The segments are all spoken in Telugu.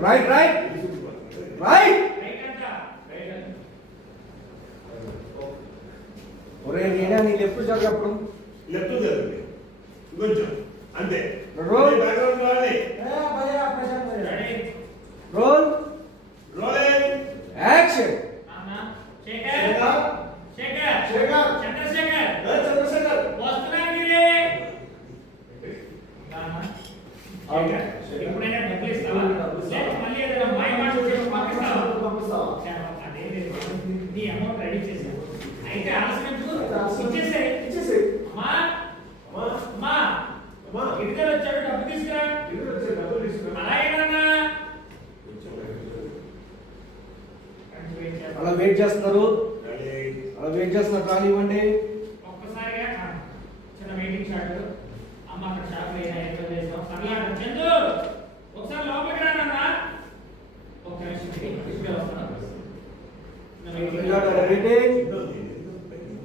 Right. ఒరే నేనా నీ లెఫ్ట్ జరగప్పుడు లెఫ్ట్ జరుగుతుంది కొంచెం అంతే రోల్ బ్యాక్గ్రౌండ్ రావాలి రోల్ రోలింగ్ యాక్షన్ చంద్రశేఖర్ ఎప్పుడైనా డబ్బులు ఇస్తావా మళ్ళీ ఏదైనా మాయ మాట పంపిస్తావా నీ అమౌంట్ రెడీ చేశాను అయితే ఆలస్యం ఇచ్చేసే అమ్మా ఇద్దరు వచ్చాడు డబ్బు తీసుకురా అలా వెయిట్ చేస్తున్నారు కానివ్వండి. ఒక్కసారిగా చిన్న వెయిటింగ్ షాట్ అమ్మ అక్కడ షాప్ ఏర్పాటు చేసాం అట్లా చందు ఒకసారి లోపలికి రానన్నా ఒక నిమిషం ఇప్పుడే వస్తాను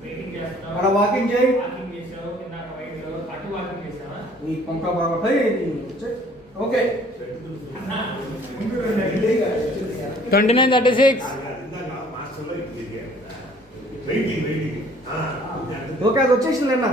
వెయిటింగ్ చేస్తున్నాం అక్కడ వాకింగ్ చేయి వాకింగ్ చేసావు ఇందాక వైట్ అటు వాకింగ్ చేసావా ఈ పంక బాగా ఓకే 29:36 ఓకే అది వచ్చేసింది అన్న